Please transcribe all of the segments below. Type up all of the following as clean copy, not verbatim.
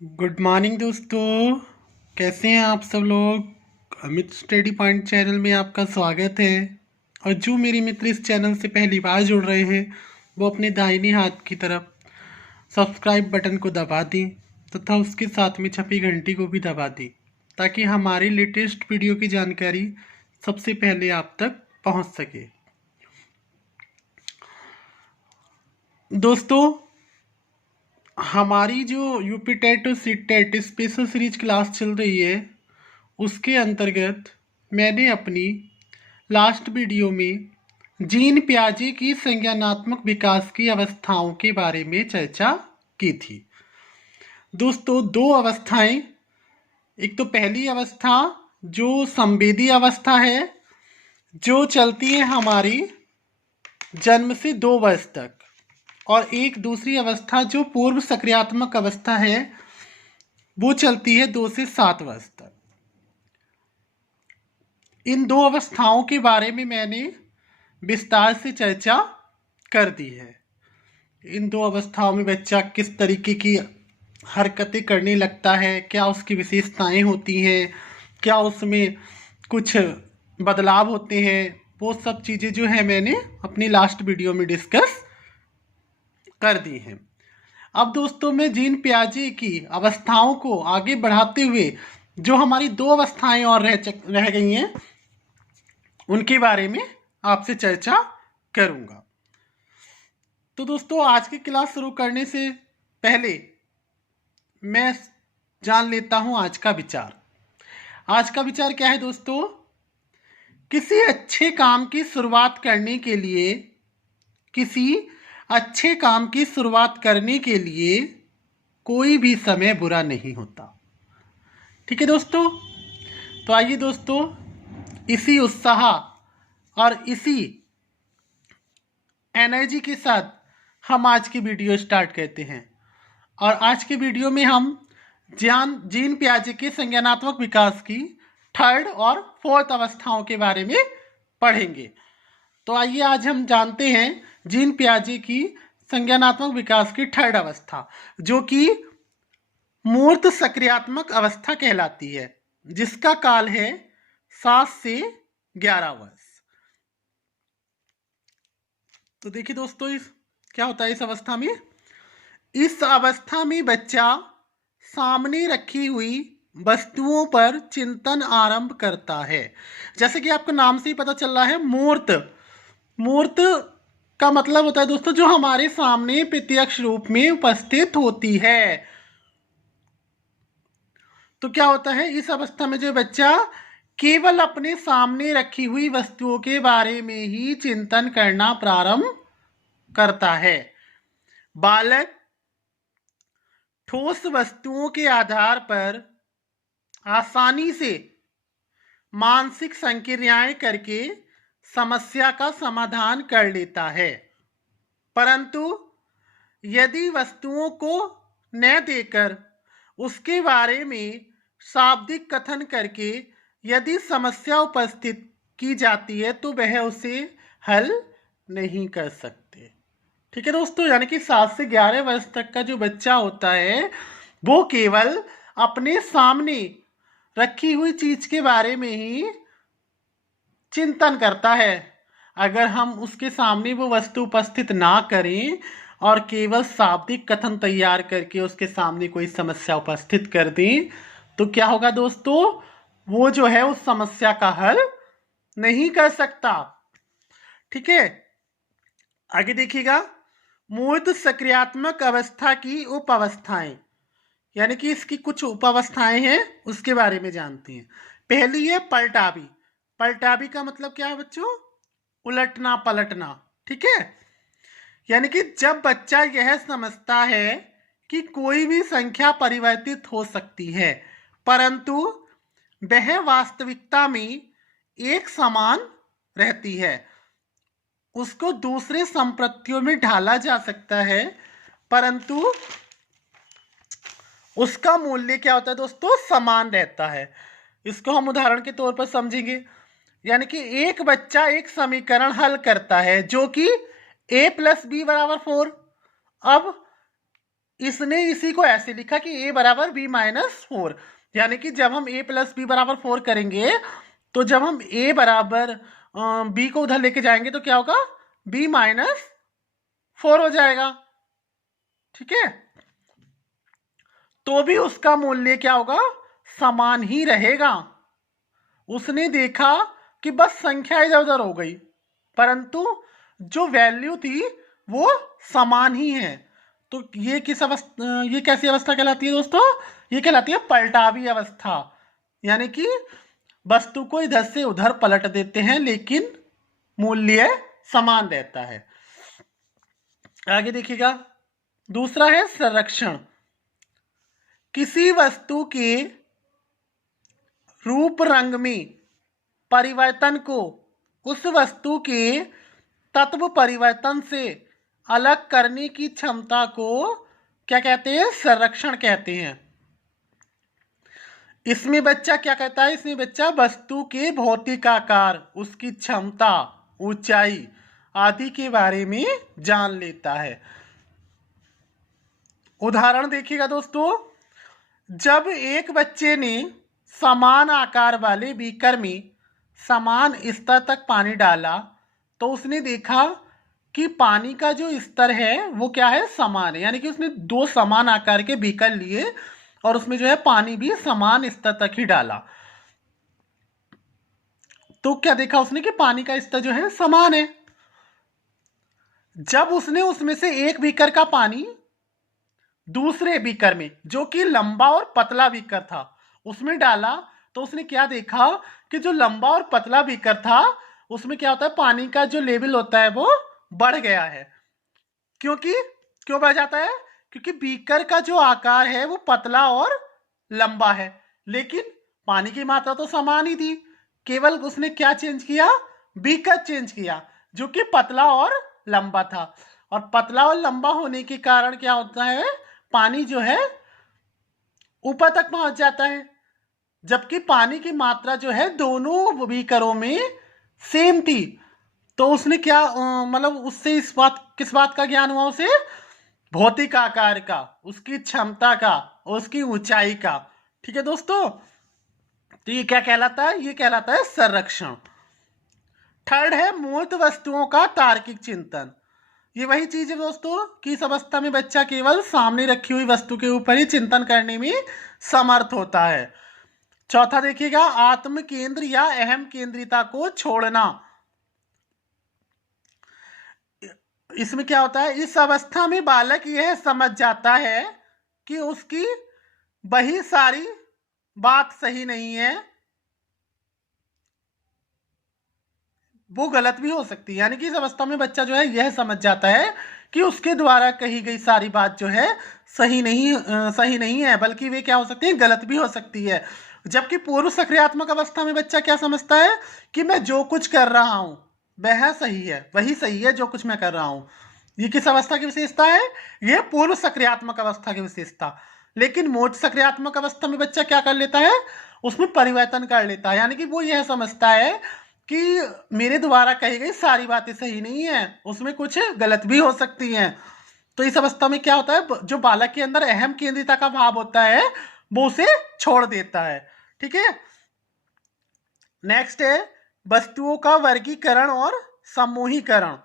Good morning दोस्तों। कैसे हैं आप सब लोग। अमित स्टडी पॉइंट चैनल में आपका स्वागत है। और जो मेरे मित्र इस चैनल से पहली बार जुड़ रहे हैं वो अपने दाहिने हाथ की तरफ सब्सक्राइब बटन को दबा दें तथा उसके साथ में छपी घंटी को भी दबा दें ताकि हमारे लेटेस्ट वीडियो की जानकारी सबसे पहले आप तक पहुंच सके। दोस्तों, हमारी जो यूपी टेट और C TET special series class चल रही है उसके अंतर्गत मैंने अपनी लास्ट वीडियो में जीन पियाजे की संज्ञानात्मक विकास की अवस्थाओं के बारे में चर्चा की थी। दोस्तों, दो अवस्थाएं, एक तो पहली अवस्था जो संवेदी अवस्था है जो चलती है हमारी जन्म से 2 वर्ष तक, और एक दूसरी अवस्था जो पूर्व सक्रियात्मक अवस्था है वो चलती है 2 से 7 वर्ष तक। इन दो अवस्थाओं के बारे में मैंने विस्तार से चर्चा कर दी है। इन दो अवस्थाओं में बच्चा किस तरीके की हरकतें करने लगता है, क्या उसकी विशेषताएं होती हैं, क्या उसमें कुछ बदलाव होते हैं, वो सब चीज़ें जो है मैंने अपनी लास्ट वीडियो में डिस्कस कर दी हैं। अब दोस्तों, मैं जीन पियाजे की अवस्थाओं को आगे बढ़ाते हुए जो हमारी 2 अवस्थाएं और रह गई हैं उनके बारे में आपसे चर्चा करूंगा। तो दोस्तों, आज की क्लास शुरू करने से पहले मैं जान लेता हूं आज का विचार। आज का विचार क्या है दोस्तों? किसी अच्छे काम की शुरुआत करने के लिए कोई भी समय बुरा नहीं होता। ठीक है दोस्तों? तो आइए दोस्तों, इसी उत्साह और इसी एनर्जी के साथ हम आज की वीडियो स्टार्ट करते हैं। और आज के वीडियो में हम जीन पियाजे के संज्ञानात्मक विकास की 3rd और 4th अवस्थाओं के बारे में पढ़ेंगे। तो आइए आज हम जानते हैं जीन पियाजे की संज्ञानात्मक विकास की 3rd अवस्था, जो कि मूर्त सक्रियात्मक अवस्था कहलाती है, जिसका काल है 7 से 11 वर्ष। तो देखिए दोस्तों, क्या होता है इस अवस्था में? इस अवस्था में बच्चा सामने रखी हुई वस्तुओं पर चिंतन आरंभ करता है। जैसे कि आपको नाम से ही पता चल रहा है, मूर्त। मूर्त का मतलब होता है दोस्तों जो हमारे सामने प्रत्यक्ष रूप में उपस्थित होती है। तो क्या होता है इस अवस्था में? जो बच्चा केवल अपने सामने रखी हुई वस्तुओं के बारे में ही चिंतन करना प्रारंभ करता है। बालक ठोस वस्तुओं के आधार पर आसानी से मानसिक संक्रियाएं करके समस्या का समाधान कर लेता है, परंतु यदि वस्तुओं को न देकर उसके बारे में शाब्दिक कथन करके यदि समस्या उपस्थित की जाती है तो वह उसे हल नहीं कर सकते। ठीक है दोस्तों, यानी कि 7 से 11 वर्ष तक का जो बच्चा होता है वो केवल अपने सामने रखी हुई चीज के बारे में ही चिंतन करता है। अगर हम उसके सामने वो वस्तु उपस्थित ना करें और केवल शाब्दिक कथन तैयार करके उसके सामने कोई समस्या उपस्थित कर दें तो क्या होगा दोस्तों? वो जो है उस समस्या का हल नहीं कर सकता। ठीक है, आगे देखिएगा। मूर्त सक्रियात्मक अवस्था की उप अवस्थाएं, यानी कि इसकी कुछ उप अवस्थाएं हैं, उसके बारे में जानते हैं। पहली है पलटावी। पलटावी का मतलब क्या है बच्चों? उलटना पलटना। ठीक है, यानी कि जब बच्चा यह समझता है कि कोई भी संख्या परिवर्तित हो सकती है परंतु वह वास्तविकता में एक समान रहती है, उसको दूसरे संप्रतियों में ढाला जा सकता है परंतु उसका मूल्य क्या होता है दोस्तों? समान रहता है। इसको हम उदाहरण के तौर पर समझेंगे। यानी कि एक बच्चा एक समीकरण हल करता है जो कि a + b = 4। अब इसने इसी को ऐसे लिखा कि a बराबर b माइनस 4, यानी कि जब हम a प्लस बी बराबर 4 करेंगे तो जब हम a बराबर b को उधर लेके जाएंगे तो क्या होगा, b माइनस 4 हो जाएगा। ठीक है, तो भी उसका मूल्य क्या होगा, समान ही रहेगा। उसने देखा कि बस संख्या इधर उधर हो गई, परंतु जो वैल्यू थी वो समान ही है। तो ये ये कैसी अवस्था कहलाती है दोस्तों, ये कहलाती है पलटावी अवस्था, यानी कि वस्तु को इधर से उधर पलट देते हैं लेकिन मूल्य समान रहता है। आगे देखिएगा, दूसरा है संरक्षण। किसी वस्तु के रूप रंग में परिवर्तन को उस वस्तु के तत्व परिवर्तन से अलग करने की क्षमता को क्या कहते हैं, संरक्षण कहते हैं। इसमें बच्चा क्या कहता है, इसमें बच्चा वस्तु के भौतिक आकार, उसकी क्षमता, ऊंचाई आदि के बारे में जान लेता है। उदाहरण देखिएगा दोस्तों, जब एक बच्चे ने समान आकार वाले बीकर में समान स्तर तक पानी डाला तो उसने देखा कि पानी का जो स्तर है वो क्या है, समान है। यानी कि उसने दो समान आकार के बीकर लिए और उसमें जो है पानी भी समान स्तर तक ही डाला, तो क्या देखा उसने कि पानी का स्तर जो है समान है। जब उसने उसमें से एक बीकर का पानी दूसरे बीकर में, जो कि लंबा और पतला बीकर था, उसमें डाला तो उसने क्या देखा कि जो लंबा और पतला बीकर था उसमें क्या होता है, पानी का जो लेवल होता है वो बढ़ गया है। क्यों बढ़ जाता है, क्योंकि बीकर का जो आकार है वो पतला और लंबा है, लेकिन पानी की मात्रा तो समान ही थी, केवल उसने क्या चेंज किया, बीकर चेंज किया जो कि पतला और लंबा था। और पतला और लंबा होने के कारण क्या होता है, पानी जो है ऊपर तक पहुंच जाता है, जबकि पानी की मात्रा जो है दोनों बीकरों में सेम थी। तो उसने क्या मतलब उससे किस बात का ज्ञान हुआ उसे, भौतिक आकार का, उसकी क्षमता का, उसकी ऊंचाई का। ठीक है दोस्तों, तो ये क्या कहलाता है, ये कहलाता है संरक्षण। थर्ड है मूर्त वस्तुओं का तार्किक चिंतन। ये वही चीज है दोस्तों कि इस अवस्था में बच्चा केवल सामने रखी हुई वस्तु के ऊपर ही चिंतन करने में समर्थ होता है। चौथा देखिएगा, आत्म केंद्र या अहम केंद्रिता को छोड़ना। इसमें क्या होता है, इस अवस्था में बालक यह समझ जाता है कि उसकी वही सारी बात सही नहीं है, वो गलत भी हो सकती है। यानी कि इस अवस्था में बच्चा जो है यह समझ जाता है कि उसके द्वारा कही गई सारी बात जो है सही नहीं है, बल्कि वे क्या हो सकती है, गलत भी हो सकती है। जबकि पूर्व सक्रियात्मक अवस्था में बच्चा क्या समझता है कि मैं जो कुछ कर रहा हूं वह सही है, वही सही है जो कुछ मैं कर रहा हूं। ये किस अवस्था की विशेषता है, ये पूर्व सक्रियात्मक अवस्था की विशेषता। लेकिन मूर्त सक्रियात्मक अवस्था में बच्चा क्या कर लेता है, उसमें परिवर्तन कर लेता है। यानी कि वो यह समझता है कि मेरे द्वारा कही गई सारी बातें सही नहीं है, उसमें कुछ गलत भी हो सकती हैं। तो इस अवस्था में क्या होता है, जो बालक के अंदर अहम केंद्रिता का भाव होता है वो उसे छोड़ देता है। ठीक है, नेक्स्ट है वस्तुओं का वर्गीकरण और समूहीकरण।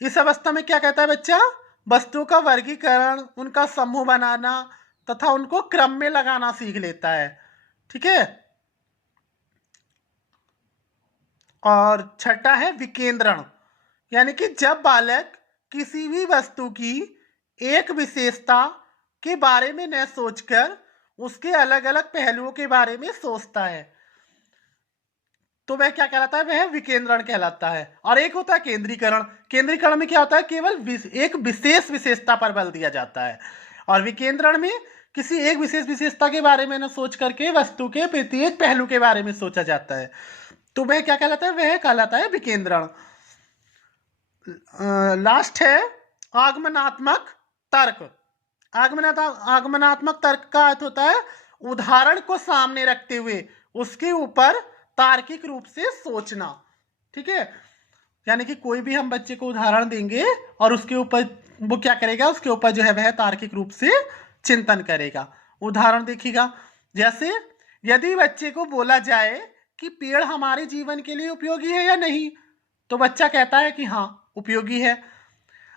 इस अवस्था में क्या कहता है बच्चा, वस्तुओं का वर्गीकरण, उनका समूह बनाना तथा उनको क्रम में लगाना सीख लेता है। ठीक है, और छठा है विकेंद्रण। यानी कि जब बालक किसी भी वस्तु की एक विशेषता के बारे में न सोचकर उसके अलग अलग पहलुओं के बारे में सोचता है तो वह क्या कहलाता है, वह विकेंद्रण कहलाता है। और एक होता है केंद्रीकरण। केंद्रीकरण में क्या होता है, केवल एक विशेष विशेषता पर बल दिया जाता है। और विकेंद्रण में किसी एक विशेष विशेषता के बारे में न सोच करके वस्तु के प्रत्येक पहलू के बारे में सोचा जाता है, तो वह क्या कहलाता है, वह कहलाता है विकेंद्रण। लास्ट है आगमनात्मक तर्क। आगमनात्मक तर्क का अर्थ होता है उदाहरण को सामने रखते हुए उसके ऊपर तार्किक रूप से सोचना। ठीक है, यानी कि कोई भी हम बच्चे को उदाहरण देंगे और उसके ऊपर वो क्या करेगा, उसके ऊपर जो है वह तार्किक रूप से चिंतन करेगा। उदाहरण देखिएगा, जैसे यदि बच्चे को बोला जाए कि पेड़ हमारे जीवन के लिए उपयोगी है या नहीं, तो बच्चा कहता है कि हाँ उपयोगी है।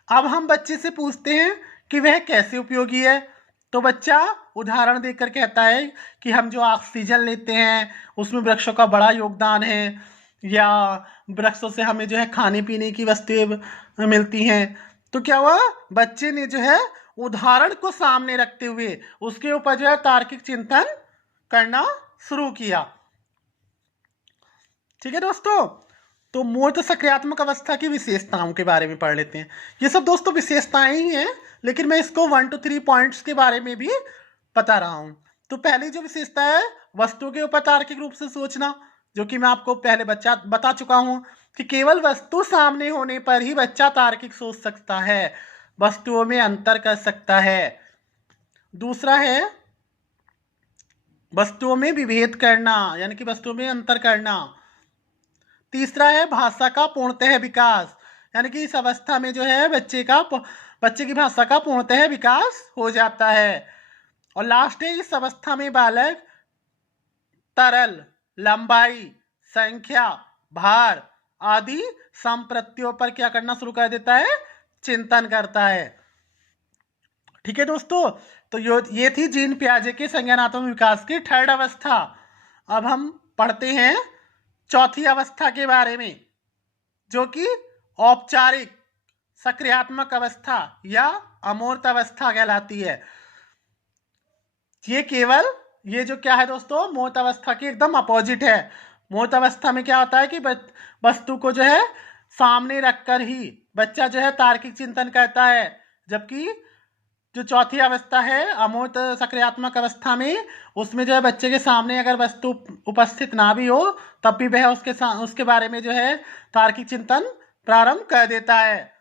अब हम बच्चे से पूछते हैं कि वह कैसे उपयोगी है, तो बच्चा उदाहरण देकर कहता है कि हम जो ऑक्सीजन लेते हैं उसमें वृक्षों का बड़ा योगदान है, या वृक्षों से हमें जो है खाने पीने की वस्तुएं मिलती हैं। तो क्या हुआ, बच्चे ने जो है उदाहरण को सामने रखते हुए उसके ऊपर जो है तार्किक चिंतन करना शुरू किया। ठीक है दोस्तों, तो मूर्त सक्रियात्मक अवस्था की विशेषताओं के बारे में पढ़ लेते हैं। ये सब दोस्तों विशेषताएं ही हैं, लेकिन मैं इसको 1 to 3 पॉइंट्स के बारे में भी बता रहा हूं। तो पहली जो विशेषता है, वस्तु के ऊपर तार्किक रूप से सोचना, जो कि मैं आपको पहले बता चुका हूं कि केवल वस्तु सामने होने पर ही बच्चा तार्किक सोच सकता है, वस्तुओं में अंतर कर सकता है। दूसरा है वस्तुओं में विभेद करना, यानी कि वस्तुओं में अंतर करना। तीसरा है भाषा का पूर्णतः विकास, यानी कि इस अवस्था में जो है बच्चे की भाषा का पूर्णतः विकास हो जाता है। और लास्ट है, इस अवस्था में बालक तरल, लंबाई, संख्या, भार आदि संप्रत्यों पर क्या करना शुरू कर देता है, चिंतन करता है। ठीक है दोस्तों, तो ये थी जीन पियाजे के संज्ञानात्मक विकास की थर्ड अवस्था। अब हम पढ़ते हैं चौथी अवस्था के बारे में, जो कि औपचारिक सक्रियात्मक अवस्था या अमूर्त अवस्था कहलाती है। ये जो क्या है दोस्तों, मूर्त अवस्था की एकदम अपोजिट है। मूर्त अवस्था में क्या होता है कि वस्तु को जो है सामने रखकर ही बच्चा जो है तार्किक चिंतन करता है, जबकि जो चौथी अवस्था है अमूर्त सक्रियात्मक अवस्था में, उसमें जो है बच्चे के सामने अगर वस्तु उपस्थित ना भी हो तब भी वह उसके बारे में जो है तार्किक चिंतन प्रारंभ कर देता है।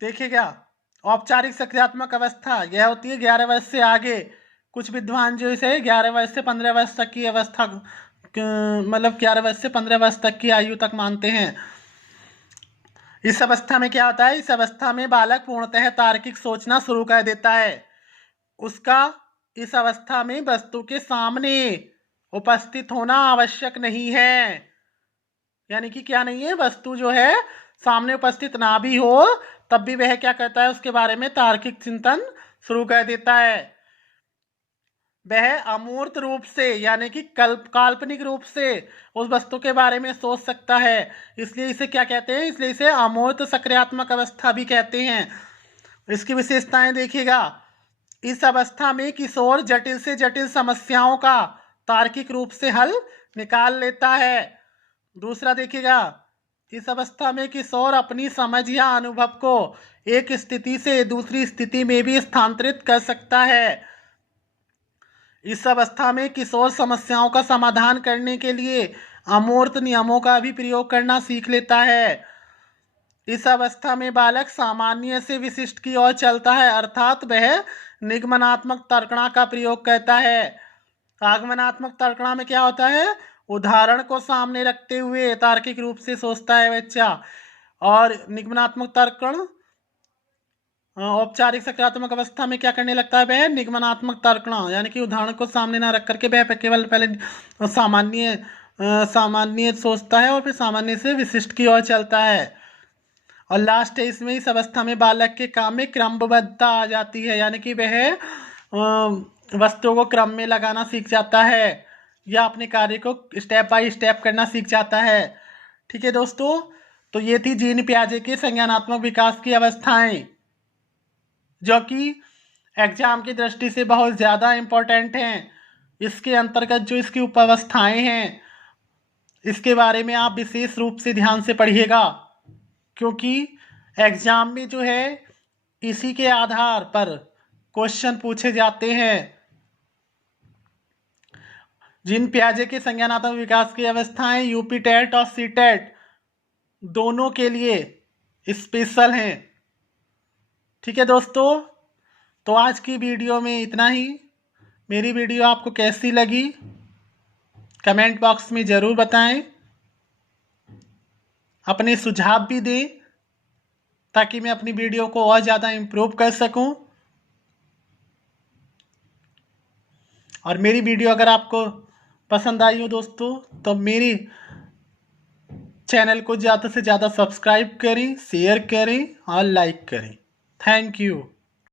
देखिएगा, औपचारिक सक्रियात्मक अवस्था यह होती है 11 वर्ष से आगे। कुछ विद्वान जो इसे 11 वर्ष से 15 वर्ष तक की अवस्था, मतलब 11 वर्ष से 15 वर्ष तक की आयु तक मानते हैं। इस अवस्था में क्या होता है, इस अवस्था में बालक पूर्णतः तार्किक सोचना शुरू कर देता है। उसका इस अवस्था में वस्तु के सामने उपस्थित होना आवश्यक नहीं है, यानी कि क्या नहीं है, वस्तु जो है सामने उपस्थित ना भी हो तब भी वह क्या करता है, उसके बारे में तार्किक चिंतन शुरू कर देता है। वह अमूर्त रूप से, यानी कि काल्पनिक रूप से उस वस्तु के बारे में सोच सकता है, इसलिए इसे क्या कहते हैं, इसलिए इसे अमूर्त सक्रियात्मक अवस्था भी कहते हैं। इसकी विशेषताएं देखिएगा, इस अवस्था में किशोर जटिल से जटिल समस्याओं का तार्किक रूप से हल निकाल लेता है। दूसरा देखिएगा, इस अवस्था में किशोर अपनी समझ या अनुभव को एक स्थिति से दूसरी स्थिति में भी स्थानांतरित कर सकता है। इस अवस्था में किशोर समस्याओं का समाधान करने के लिए अमूर्त नियमों का भी प्रयोग करना सीख लेता है। इस अवस्था में बालक सामान्य से विशिष्ट की ओर चलता है, अर्थात वह निगमनात्मक तर्कणा का प्रयोग करता है। आगमनात्मक तर्कणा में क्या होता है, उदाहरण को सामने रखते हुए तार्किक रूप से सोचता है बच्चा, और निगमनात्मक तर्कण औपचारिक सकारात्मक अवस्था में क्या करने लगता है, वह निगमनात्मक तर्कणा, यानी कि उदाहरण को सामने ना रख करके वह केवल पहले सामान्य सोचता है और फिर सामान्य से विशिष्ट की ओर चलता है। और लास्ट है इसमें, इस अवस्था में बालक के काम में क्रमबद्धता आ जाती है, यानी कि वह वस्तुओं को क्रम में लगाना सीख जाता है या अपने कार्य को स्टेप बाय स्टेप करना सीख जाता है। ठीक है दोस्तों, तो ये थी जीन पियाजे के संज्ञानात्मक विकास की अवस्थाएं, जो कि एग्जाम की दृष्टि से बहुत ज़्यादा इम्पोर्टेंट हैं। इसके अंतर्गत जो इसकी उपावस्थाएं हैं, इसके बारे में आप विशेष रूप से ध्यान से पढ़िएगा, क्योंकि एग्जाम में जो है इसी के आधार पर क्वेश्चन पूछे जाते हैं। जीन पियाजे के संज्ञानात्मक विकास की अवस्थाएं यूपी टेट और सी टेट दोनों के लिए स्पेशल हैं। ठीक है दोस्तों, तो आज की वीडियो में इतना ही। मेरी वीडियो आपको कैसी लगी कमेंट बॉक्स में ज़रूर बताएं, अपने सुझाव भी दें। ताकि मैं अपनी वीडियो को और ज़्यादा इम्प्रूव कर सकूं। और मेरी वीडियो अगर आपको पसंद आई हो दोस्तों, तो मेरी चैनल को ज़्यादा से ज़्यादा सब्सक्राइब करें, शेयर करें और लाइक करें। Thank you.